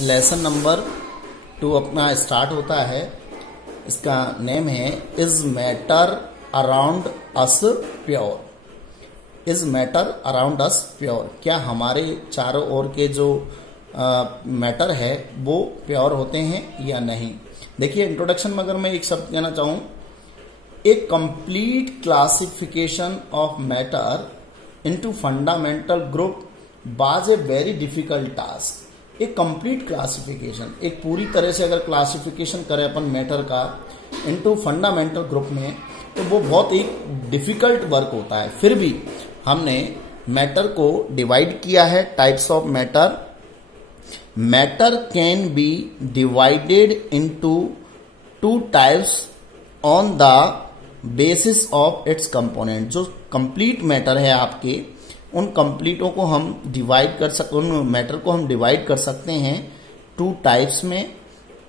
Lesson number 2 अपना start होता है। इसका नेम है is matter around us pure. Is matter around us pure, क्या हमारे चारों ओर के जो मैटर है वो प्योर होते हैं या नहीं। देखिए इंट्रोडक्शन में अगर मैं एक शब्द कहना चाहूं, a complete classification of matter into fundamental group was a very difficult task. एक कंप्लीट क्लासिफिकेशन, एक पूरी तरह से अगर क्लासिफिकेशन करें अपन मैटर का इनटू फंडामेंटल ग्रुप में, तो वो बहुत ही डिफिकल्ट वर्क होता है। फिर भी हमने मैटर को डिवाइड किया है types of matter. Matter can be divided into 2 types on the basis of its component. जो कंप्लीट मैटर है आपके, उन कंप्लीटों को हम डिवाइड कर सकते, उन मैटर को हम डिवाइड कर सकते हैं 2 टाइप्स में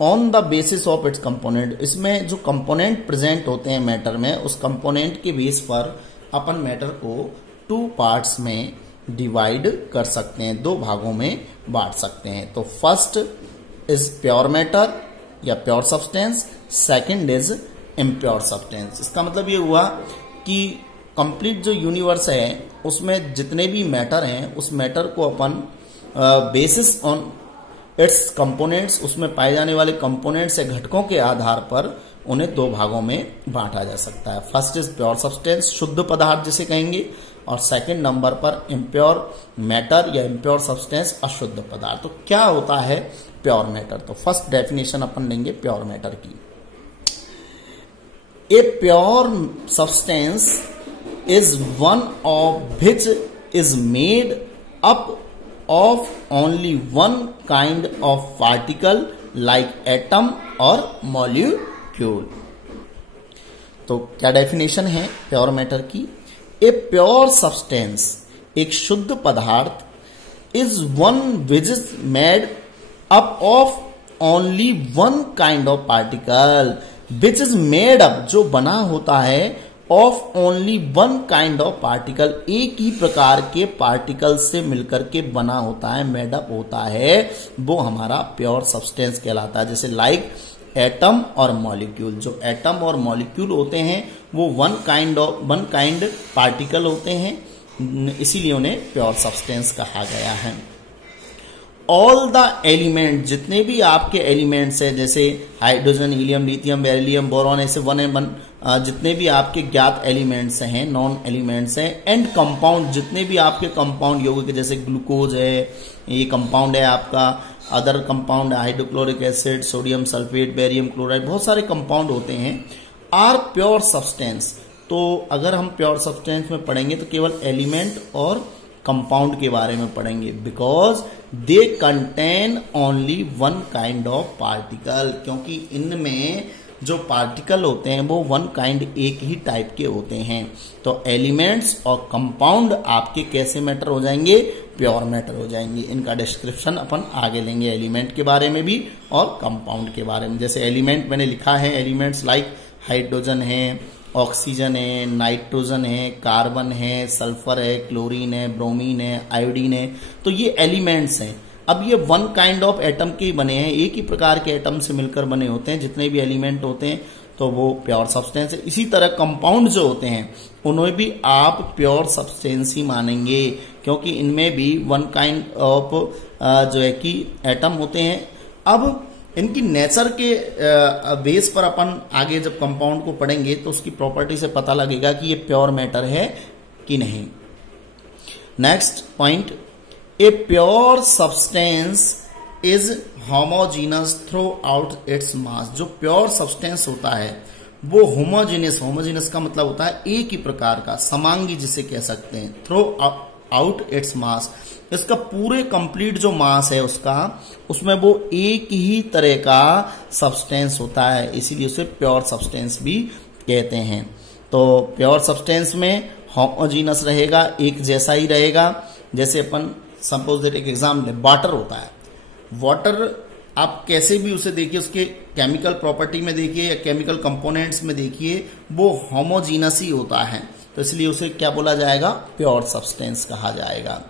on the basis of its component. इसमें जो कंपोनेंट प्रेजेंट होते हैं मैटर में, उस कंपोनेंट के बेस पर अपन मैटर को 2 पार्ट्स में डिवाइड कर सकते हैं, 2 भागों में बांट सकते हैं। तो फर्स्ट इज प्योर मैटर या pure substance, second is impure substance. इसका मतलब ये हुआ कि कंप्लीट जो यूनिवर्स है उसमें जितने भी मैटर हैं, उस मैटर को अपन बेसिस ऑन इट्स कंपोनेंट्स, उसमें पाए जाने वाले कंपोनेंट्स या घटकों के आधार पर उन्हें 2 भागों में बांटा जा सकता है। फर्स्ट इज प्योर सब्सटेंस, शुद्ध पदार्थ जिसे कहेंगे, और सेकंड नंबर पर इम्प्योर मैटर या इम्प्योर सब्सटेंस, अशुद्ध पदार्थ। तो क्या होता है प्योर मैटर? तो फर्स्ट डेफिनेशन अपन लेंगे प्योर मैटर की। A pure substance is one of which is made up of only one kind of particle like atom or molecule। तो क्या डेफिनेशन है प्योर मैटर की? ए प्योर सब्सटेंस, एक शुद्ध पदार्थ, is one which is made up of only one kind of particle, which is made up, जो बना होता है, of only one kind of particle, एक ही प्रकार के पार्टिकल से मिलकर के बना होता है, मेडअप होता है, वो हमारा प्योर सब्सटेंस कहलाता है। जैसे लाइक एटम और मॉलिक्यूल, जो एटम और मॉलिक्यूल होते हैं वो वन काइंड पार्टिकल होते हैं, इसीलिए उन्हें प्योर सब्सटेंस कहा गया है। ऑल द एलिमेंट, जितने भी आपके एलिमेंट्स हैं, जैसे hydrogen, helium, lithium, beryllium, boron, ऐसे 1 जितने भी आपके ज्ञात एलिमेंट्स हैं, नॉन एलिमेंट्स हैं, एंड कंपाउंड, जितने भी आपके कंपाउंड यौगिक, जैसे ग्लूकोज है, ये कंपाउंड है आपका, other compound hydrochloric acid, sodium sulphate, barium chloride, बहुत सारे कंपाउंड होते हैं, आर प्योर सब्सटेंस। तो अगर हम प्योर सब्सटेंस में पढ़ेंगे तो केवल एलिमेंट और कंपाउंड के बारे में पढ़ेंगे, because they contain only one kind of particle, क्योंकि इनमें जो पार्टिकल होते हैं वो वन काइंड, एक ही टाइप के होते हैं। तो एलिमेंट्स और कंपाउंड आपके कैसे मैटर हो जाएंगे? प्योर मैटर हो जाएंगे। इनका डिस्क्रिप्शन अपन आगे लेंगे, एलिमेंट के बारे में भी और कंपाउंड के बारे में। जैसे एलिमेंट मैंने लिखा है, एलिमेंट्स लाइक हाइड्रोजन है, ऑक्सीजन है, नाइट्रोजन है, कार्बन है, सल्फर है, क्लोरीन है, ब्रोमीन है, आयोडीन है, तो ये एलिमेंट्स हैं। अब ये वन काइंड ऑफ एटम के बने हैं, एक ही प्रकार के एटम से मिलकर बने होते हैं, जितने भी एलिमेंट होते हैं, तो वो प्योर सब्सटेंस है। इसी तरह कंपाउंड जो होते हैं उन्हें भी आप प्योर सब्सटेंस ही मानेंगे, क्योंकि इनमें भी वन काइंड ऑफ जो है कि एटम होते हैं। अब इनकी नेचर के बेस पर अपन आगे जब कंपाउंड को पढ़ेंगे तो उसकी प्रॉपर्टी से पता लगेगा कि ये प्योर मैटर है कि नहीं। Next point, a pure substance is homogeneous through out its mass. जो प्योर सब्सटेंस होता है वो होमोजीनस का मतलब होता है एक ही प्रकार का, समांगी जिसे कह सकते हैं, थ्रू आउट इट्स मास। इसका पूरे कंप्लीट जो मास है उसका, उसमें वो एक ही तरह का सब्सटेंस होता है, इसीलिए उसे प्योर सब्सटेंस भी कहते हैं। तो प्योर सब्सटेंस में होमोजीनस रहेगा, एक जैसा ही रहेगा। जैसे अपन सपोज दैट एक एग्जाम्पल है, वाटर होता है। वाटर आप कैसे भी उसे देखिए, उसके केमिकल प्रॉपर्टी में देखिए या केमिकल कंपोनेंट्स में देखिए, वो होमोजीनस ही होता है, तो इसलिए उसे क्या बोला जाएगा? प्योर सब्सटेंस कहा जाएगा।